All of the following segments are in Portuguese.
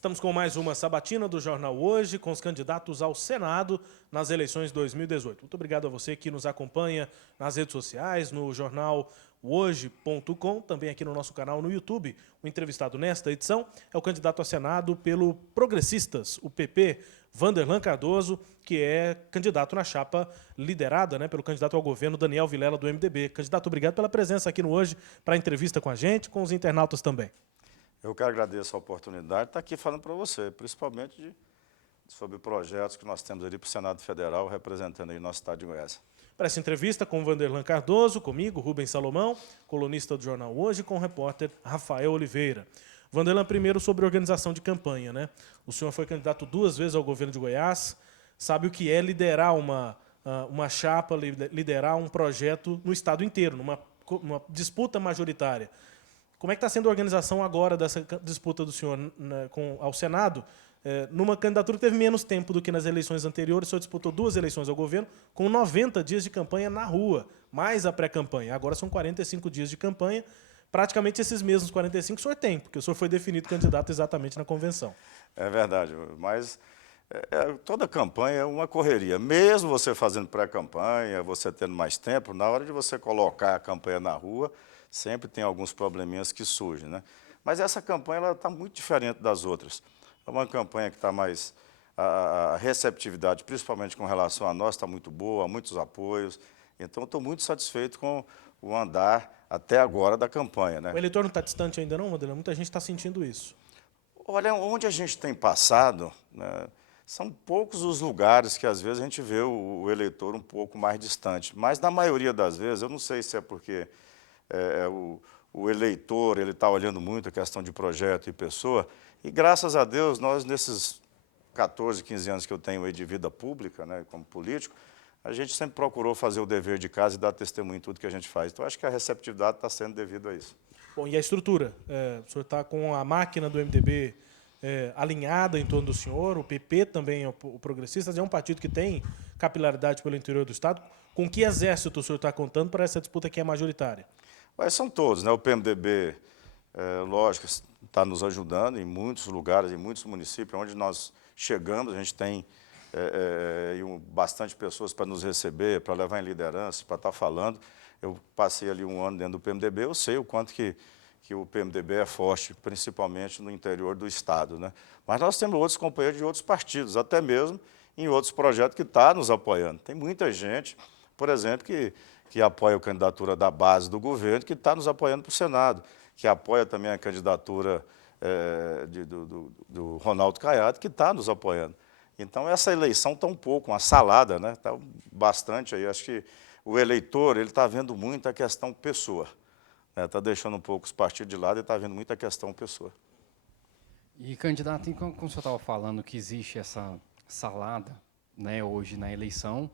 Estamos com mais uma sabatina do Jornal Hoje, com os candidatos ao Senado nas eleições de 2018. Muito obrigado a você que nos acompanha nas redes sociais, no jornal hoje.com, também aqui no nosso canal no YouTube. O entrevistado nesta edição é o candidato a Senado pelo Progressistas, o PP, Vanderlan Cardoso, que é candidato na chapa liderada pelo candidato ao governo Daniel Vilela, do MDB. Candidato, obrigado pela presença aqui no Hoje, para a entrevista com a gente, com os internautas também. Eu que agradeço a oportunidade de estar aqui falando para você, principalmente sobre projetos que nós temos ali para o Senado Federal, representando aí o nosso estado de Goiás. Para essa entrevista com o Vanderlan Cardoso, comigo, Rubens Salomão, colunista do Jornal Hoje, com o repórter Rafael Oliveira. Vanderlan, primeiro sobre organização de campanha, O senhor foi candidato 2 vezes ao governo de Goiás, sabe o que é liderar uma chapa, liderar um projeto no estado inteiro, numa disputa majoritária. Como é que está sendo a organização agora dessa disputa do senhor ao Senado? Numa candidatura que teve menos tempo do que nas eleições anteriores, o senhor disputou 2 eleições ao governo com 90 dias de campanha na rua, mais a pré-campanha. Agora são 45 dias de campanha, praticamente esses mesmos 45 o senhor tem, porque o senhor foi definido candidato exatamente na convenção. É verdade, mas toda campanha é uma correria. Mesmo você fazendo pré-campanha, você tendo mais tempo, na hora de você colocar a campanha na rua, sempre tem alguns probleminhas que surgem, Mas essa campanha está muito diferente das outras. É uma campanha que está mais... A receptividade, principalmente com relação a nós, está muito boa, há muitos apoios. Então, estou muito satisfeito com o andar até agora da campanha. O eleitor não está distante ainda não, Vanderlan? Muita gente está sentindo isso. Olha, onde a gente tem passado, são poucos os lugares que, às vezes, a gente vê o eleitor um pouco mais distante. Mas, na maioria das vezes, eu não sei se é porque o eleitor ele está olhando muito a questão de projeto e pessoa, e graças a Deus, nós nesses 14, 15 anos que eu tenho aí de vida pública, como político, a gente sempre procurou fazer o dever de casa e dar testemunho em tudo que a gente faz. Então, acho que a receptividade está sendo devido a isso. Bom, e a estrutura? O senhor está com a máquina do MDB alinhada em torno do senhor, o PP também, o Progressistas, é um partido que tem capilaridade pelo interior do Estado. Com que exército o senhor está contando para essa disputa que é majoritária? Mas são todos, O PMDB, lógico, está nos ajudando em muitos lugares, em muitos municípios, onde nós chegamos, a gente tem bastante pessoas para nos receber, para levar em liderança, para estar falando. Eu passei ali 1 ano dentro do PMDB, eu sei o quanto que o PMDB é forte, principalmente no interior do Estado, Mas nós temos outros companheiros de outros partidos, até mesmo em outros projetos que estão nos apoiando. Tem muita gente, por exemplo, que apoia a candidatura da base do governo, que está nos apoiando para o Senado, que apoia também a candidatura do Ronaldo Caiado, que está nos apoiando. Então, essa eleição está um pouco, uma salada, Está bastante aí. Acho que o eleitor está vendo muito a questão pessoa. Está deixando um pouco os partidos de lado e está vendo muito a questão pessoa. E, candidato, como o senhor estava falando que existe essa salada hoje na eleição,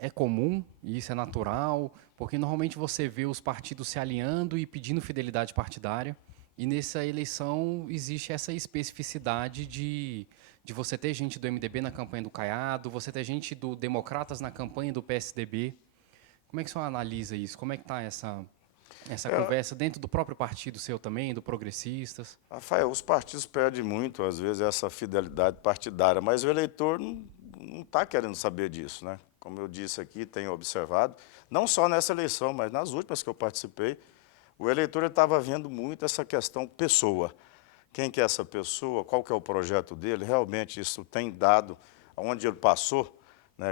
é comum, e isso é natural, porque normalmente você vê os partidos se alinhando e pedindo fidelidade partidária, e nessa eleição existe essa especificidade de você ter gente do MDB na campanha do Caiado, você ter gente do Democratas na campanha do PSDB. Como é que o senhor analisa isso? Como é que está essa conversa dentro do próprio partido seu também, do Progressistas? Rafael, os partidos perdem muito, às vezes, essa fidelidade partidária, mas o eleitor não está querendo saber disso, Como eu disse aqui, tenho observado, não só nessa eleição, mas nas últimas que eu participei, o eleitor estava vendo muito essa questão pessoa. Quem que é essa pessoa, qual que é o projeto dele, realmente isso tem dado, onde ele passou,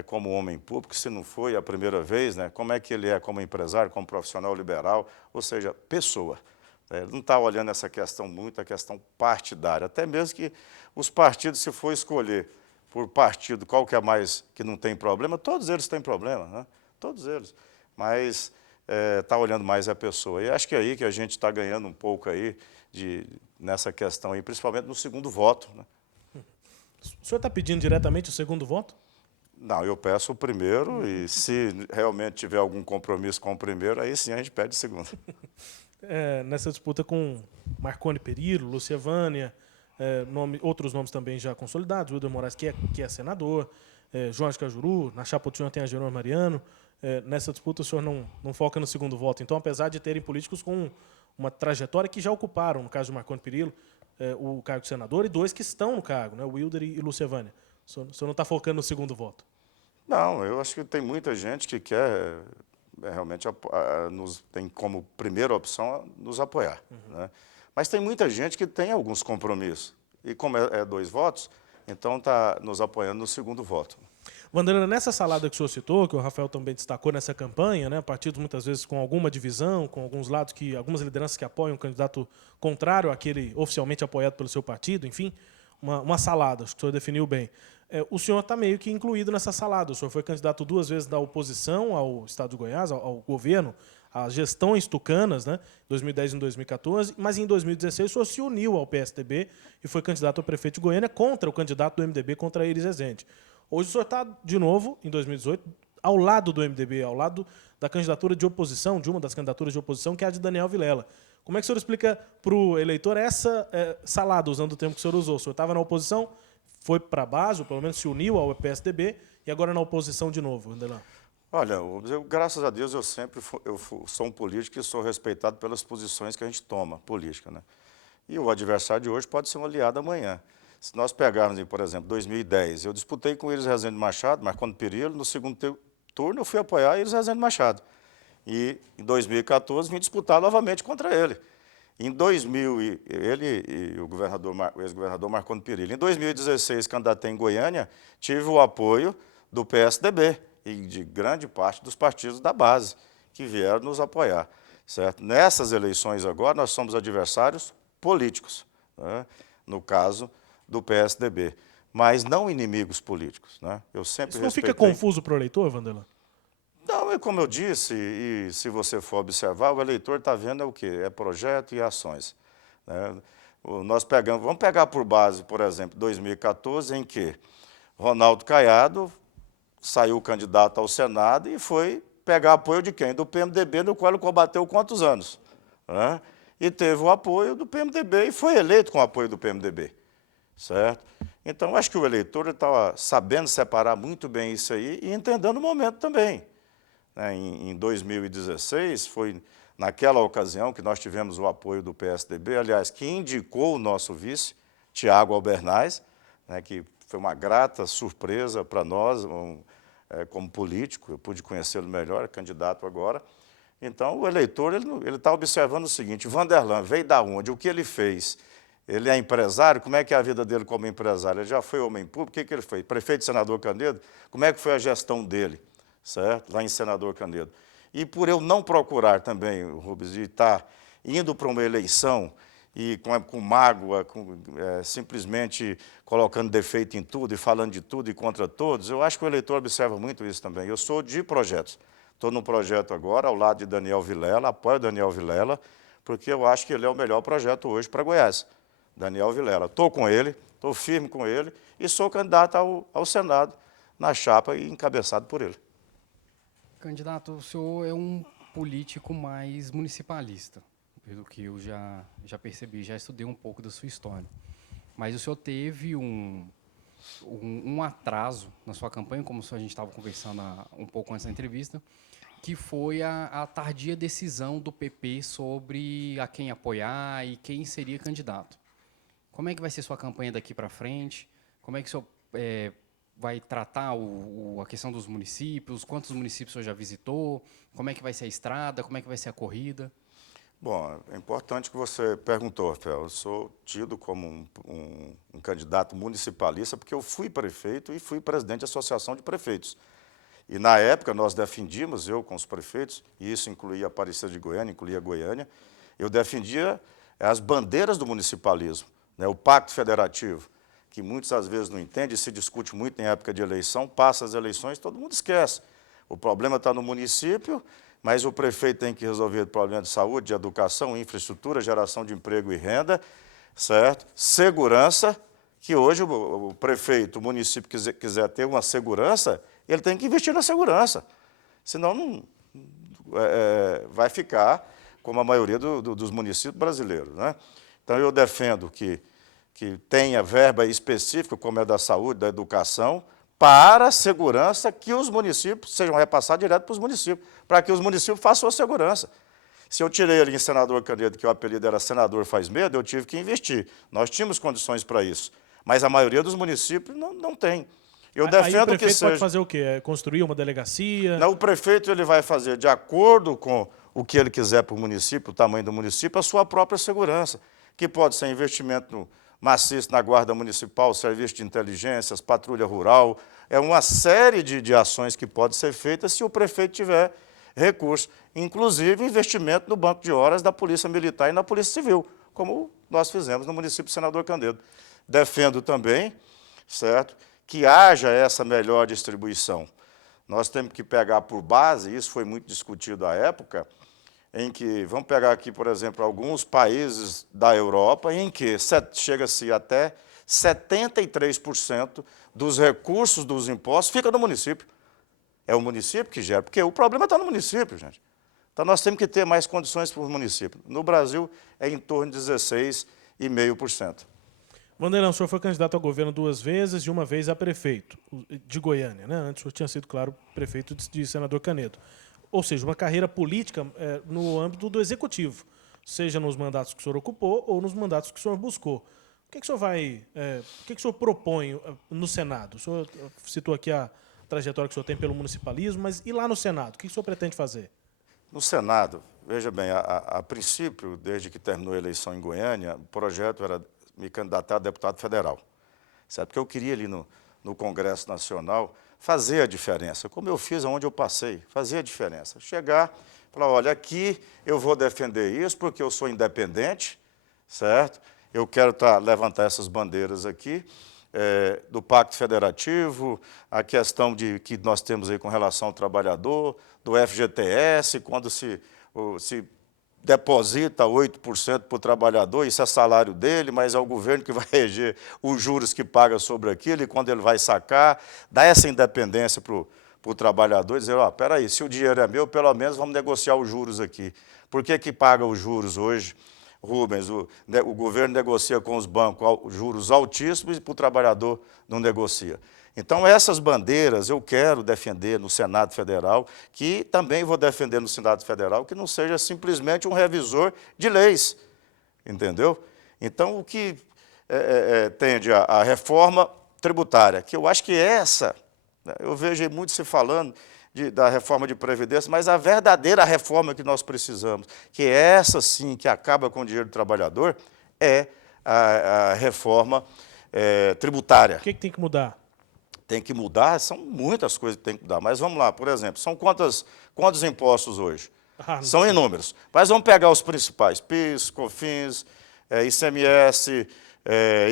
como homem público, se não foi a primeira vez, como é que ele é como empresário, como profissional liberal, ou seja, pessoa. Ele não está olhando essa questão muito, a questão partidária, até mesmo que os partidos, se for escolher por partido qual que é mais que não tem problema, todos eles têm problema, todos eles, mas está olhando mais a pessoa. E acho que é aí que a gente está ganhando um pouco aí nessa questão, aí, principalmente no segundo voto. O senhor está pedindo diretamente o segundo voto? Não, eu peço o primeiro e se realmente tiver algum compromisso com o primeiro, aí sim a gente pede o segundo. Nessa disputa com Marconi Perillo, Lúcia Vânia, outros nomes também já consolidados, Wilder Moraes, que é senador, Jorge Cajuru, na chapa do senhor tem a Geronimo Mariano. Nessa disputa o senhor não foca no segundo voto. Então, apesar de terem políticos com uma trajetória que já ocuparam, no caso do Marconi Perillo, o cargo de senador e 2 que estão no cargo, né? O Wilder e Lúcia Vânia. O senhor não está focando no segundo voto? Não, eu acho que tem muita gente que quer realmente tem como primeira opção nos apoiar. Né? Mas tem muita gente que tem alguns compromissos. E como é 2 votos, então está nos apoiando no segundo voto. Vanderlan, nessa salada que o senhor citou, que o Rafael também destacou nessa campanha, né, partidos muitas vezes com alguma divisão, com alguns lados algumas lideranças que apoiam um candidato contrário àquele oficialmente apoiado pelo seu partido, enfim, uma salada, acho que o senhor definiu bem. O senhor está meio que incluído nessa salada. O senhor foi candidato 2 vezes da oposição ao Estado de Goiás, ao governo, às gestões tucanas, né, em 2010 e em 2014, mas em 2016 o senhor se uniu ao PSDB e foi candidato a prefeito de Goiânia contra o candidato do MDB, contra Elis Rezende. Hoje o senhor está, de novo, em 2018, ao lado do MDB, ao lado da candidatura de oposição, de uma das candidaturas de oposição, que é a de Daniel Vilela. Como é que o senhor explica para o eleitor essa salada, usando o termo que o senhor usou? O senhor estava na oposição, foi para a base, ou pelo menos se uniu ao PSDB, e agora na oposição de novo, Vanderlan? Olha, graças a Deus, eu sou um político e sou respeitado pelas posições que a gente toma, política. Né? E o adversário de hoje pode ser um aliado amanhã. Se nós pegarmos, por exemplo, 2010, eu disputei com Elis Rezende Machado, Marconi Perillo, no segundo turno eu fui apoiar Elis Rezende Machado. E em 2014 vim disputar novamente contra ele. Em 2000, ele e o ex-governador Marconi Perillo. Em 2016, candidatei em Goiânia, tive o apoio do PSDB e de grande parte dos partidos da base, que vieram nos apoiar. Certo? Nessas eleições agora, nós somos adversários políticos, né? No caso do PSDB, mas não inimigos políticos. Né? Eu sempre Isso não fica confuso para o eleitor, Vanderlan? Não, é como eu disse, e se você for observar, o eleitor está vendo o quê? É projeto e ações. Né? Vamos pegar por base, por exemplo, 2014, em que Ronaldo Caiado saiu candidato ao Senado e foi pegar apoio de quem? Do PMDB, no qual ele combateu quantos anos? Né? E teve o apoio do PMDB e foi eleito com o apoio do PMDB. Certo? Então, acho que o eleitor estava sabendo separar muito bem isso aí e entendendo o momento também. Em 2016, foi naquela ocasião que nós tivemos o apoio do PSDB, aliás, que indicou o nosso vice, Tiago Albernaz, né, que foi uma grata surpresa para nós, como político, eu pude conhecê-lo melhor, é candidato agora. Então, o eleitor ele está observando o seguinte: Vanderlan veio da onde? O que ele fez? Ele é empresário? Como é que é a vida dele como empresário? Ele já foi homem público? O que ele fez? Prefeito Senador Canedo? Como é que foi a gestão dele? Certo? Lá em Senador Canedo. E por eu não procurar também, Rubens, de estar indo para uma eleição e com mágoa, simplesmente colocando defeito em tudo e falando de tudo e contra todos, eu acho que o eleitor observa muito isso também. Eu sou de projetos. Estou num projeto agora, ao lado de Daniel Vilela, apoio Daniel Vilela, porque eu acho que ele é o melhor projeto hoje para Goiás. Daniel Vilela. Estou com ele, estou firme com ele e sou candidato ao Senado na chapa e encabeçado por ele. Candidato, o senhor é um político mais municipalista, pelo que eu já percebi, já estudei um pouco da sua história. Mas o senhor teve um atraso na sua campanha, como a gente estava conversando um pouco antes da entrevista, que foi a tardia decisão do PP sobre a quem apoiar e quem seria candidato. Como é que vai ser sua campanha daqui para frente? Como é que o senhor vai tratar a questão dos municípios? Quantos municípios o senhor já visitou? Como é que vai ser a estrada? Como é que vai ser a corrida? Bom, é importante que você perguntou, Rafael. Eu sou tido como um candidato municipalista porque eu fui prefeito e fui presidente da Associação de Prefeitos. E, na época, nós defendíamos, eu com os prefeitos, e isso incluía Aparecida de Goiânia, incluía Goiânia, eu defendia as bandeiras do municipalismo, né, o Pacto Federativo, que muitas às vezes não entende, e se discute muito em época de eleição, passa as eleições, todo mundo esquece. O problema está no município, mas o prefeito tem que resolver o problema de saúde, de educação, infraestrutura, geração de emprego e renda, certo? Segurança, que hoje o prefeito, o município quiser ter uma segurança, ele tem que investir na segurança, senão vai ficar como a maioria dos municípios brasileiros. Né? Então, eu defendo que tenha verba específica, como é da saúde, da educação, para a segurança, que os municípios sejam repassados direto para os municípios, para que os municípios façam a segurança. Se eu tirei ali em Senador Canedo, que o apelido era Senador Faz Medo, eu tive que investir. Nós tínhamos condições para isso. Mas a maioria dos municípios não tem. Eu Aí o defendo que prefeito pode seja. fazer o quê? É construir uma delegacia? Não, o prefeito ele vai fazer, de acordo com o que ele quiser para o município, o tamanho do município, a sua própria segurança, que pode ser investimento maciço na guarda municipal, serviço de inteligências, patrulha rural. É uma série de ações que pode ser feitas se o prefeito tiver recursos, inclusive investimento no banco de horas da Polícia Militar e na Polícia Civil, como nós fizemos no município de Senador Canedo. Defendo também, certo, que haja essa melhor distribuição. Nós temos que pegar por base, isso foi muito discutido à época, em que, vamos pegar aqui, por exemplo, alguns países da Europa, em que chega-se até 73% dos recursos dos impostos fica no município. É o município que gera, porque o problema está no município, gente. Então, nós temos que ter mais condições para o município. No Brasil, é em torno de 16,5%. Vanderlan, o senhor foi candidato ao governo 2 vezes e uma vez a prefeito de Goiânia, né? Antes o senhor tinha sido, claro, prefeito de Senador Canedo. Ou seja, uma carreira política no âmbito do executivo, seja nos mandatos que o senhor ocupou ou nos mandatos que o senhor buscou. O que o senhor o que o senhor propõe no Senado? O senhor citou aqui a trajetória que o senhor tem pelo municipalismo, mas e lá no Senado? O que o senhor pretende fazer? No Senado, veja bem, a princípio, desde que terminou a eleição em Goiânia, o projeto era me candidatar a deputado federal, certo? Porque eu queria ali no Congresso Nacional fazer a diferença, como eu fiz onde eu passei, fazer a diferença. Chegar, falar, olha, aqui eu vou defender isso porque eu sou independente, certo? Eu quero levantar essas bandeiras aqui, do Pacto Federativo, a questão que nós temos aí com relação ao trabalhador, do FGTS, quando se deposita 8% para o trabalhador, isso é salário dele, mas é o governo que vai reger os juros que paga sobre aquilo, e quando ele vai sacar, dá essa independência para o trabalhador, dizer, ó, peraí, se o dinheiro é meu, pelo menos vamos negociar os juros aqui. Por que paga os juros hoje? Rubens, o governo negocia com os bancos juros altíssimos e para o trabalhador não negocia. Então, essas bandeiras eu quero defender no Senado Federal, que também vou defender no Senado Federal, que não seja simplesmente um revisor de leis, entendeu? Então, o que tende a reforma tributária, que eu acho que essa, né, eu vejo muito se falando da reforma de Previdência, mas a verdadeira reforma que nós precisamos, que é essa sim, que acaba com o dinheiro do trabalhador, é a reforma tributária. O que tem que mudar? Tem que mudar, são muitas coisas que tem que mudar, mas vamos lá, por exemplo, são quantos impostos hoje? São inúmeros, mas vamos pegar os principais, PIS, COFINS, ICMS,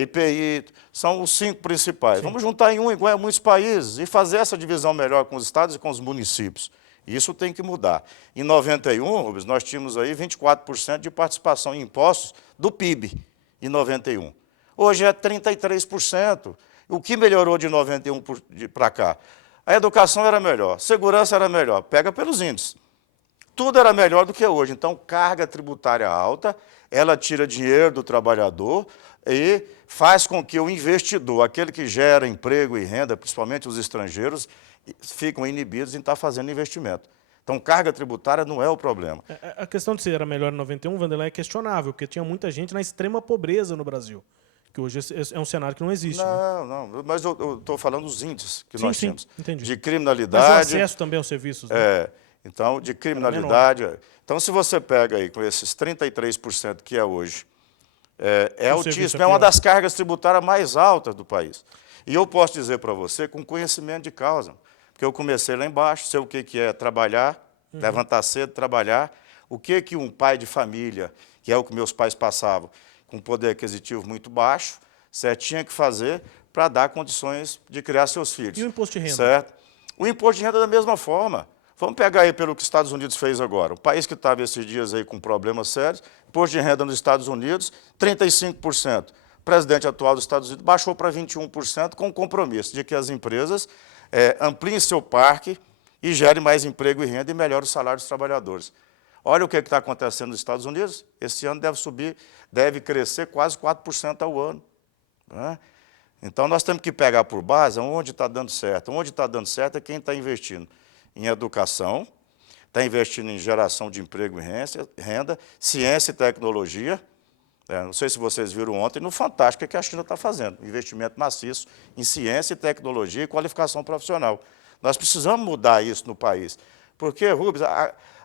IPI, são os 5 principais. Sim. Vamos juntar em um igual a muitos países e fazer essa divisão melhor com os estados e com os municípios. Isso tem que mudar. Em 91, Rubens, nós tínhamos aí 24% de participação em impostos do PIB, em 91. Hoje é 33%. O que melhorou de 91 para cá? A educação era melhor, segurança era melhor, pega pelos índices. Tudo era melhor do que hoje. Então, carga tributária alta, ela tira dinheiro do trabalhador e faz com que o investidor, aquele que gera emprego e renda, principalmente os estrangeiros, ficam inibidos em estar fazendo investimento. Então, carga tributária não é o problema. A questão de se era melhor em 91, Vanderlan, é questionável, porque tinha muita gente na extrema pobreza no Brasil, que hoje é um cenário que não existe. Não, mas eu estou falando dos índices que nós temos. Entendi. De criminalidade. Mas o acesso também aos serviços. Né? Então, de criminalidade. Então, se você pega aí com esses 33% que é hoje, é altíssimo, é uma das cargas tributárias mais altas do país. E eu posso dizer para você com conhecimento de causa, porque eu comecei lá embaixo, sei o que é trabalhar, levantar cedo, trabalhar, o que um pai de família, que é o que meus pais passavam, com poder aquisitivo muito baixo, certo? Tinha que fazer para dar condições de criar seus filhos. E o imposto de renda? Certo? O imposto de renda da mesma forma. Vamos pegar aí pelo que os Estados Unidos fez agora. O país que estava esses dias aí com problemas sérios, imposto de renda nos Estados Unidos, 35%. O presidente atual dos Estados Unidos baixou para 21% com o compromisso de que as empresas ampliem seu parque e gerem mais emprego e renda e melhorem o salário dos trabalhadores. Olha o que está acontecendo nos Estados Unidos. Esse ano deve crescer quase 4% ao ano. Né? Então, nós temos que pegar por base onde está dando certo. Onde está dando certo é quem está investindo em educação, está investindo em geração de emprego e renda, ciência e tecnologia. Não sei se vocês viram ontem no Fantástico que a China está fazendo, investimento maciço em ciência e tecnologia e qualificação profissional. Nós precisamos mudar isso no país, porque, Rubens,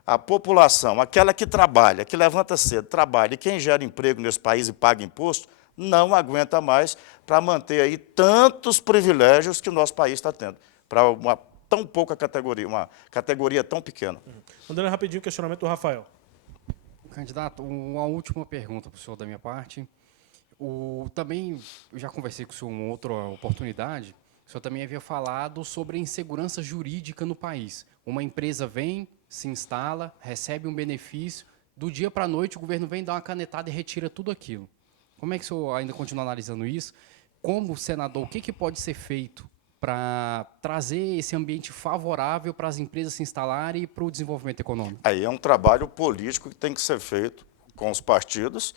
a população, aquela que trabalha, que levanta cedo, trabalha, e quem gera emprego nesse país e paga imposto, não aguenta mais para manter aí tantos privilégios que o nosso país está tendo, para uma tão pouca categoria, uma categoria tão pequena. Mandando rapidinho o questionamento do Rafael. Candidato, uma última pergunta para o senhor da minha parte. Também, eu já conversei com o senhor em uma outra oportunidade, o senhor também havia falado sobre a insegurança jurídica no país. Uma empresa vem, se instala, recebe um benefício, do dia para a noite o governo vem dar uma canetada e retira tudo aquilo. Como é que o senhor ainda continua analisando isso? Como senador, o que pode ser feito para trazer esse ambiente favorável para as empresas se instalarem e para o desenvolvimento econômico? Aí é um trabalho político que tem que ser feito com os partidos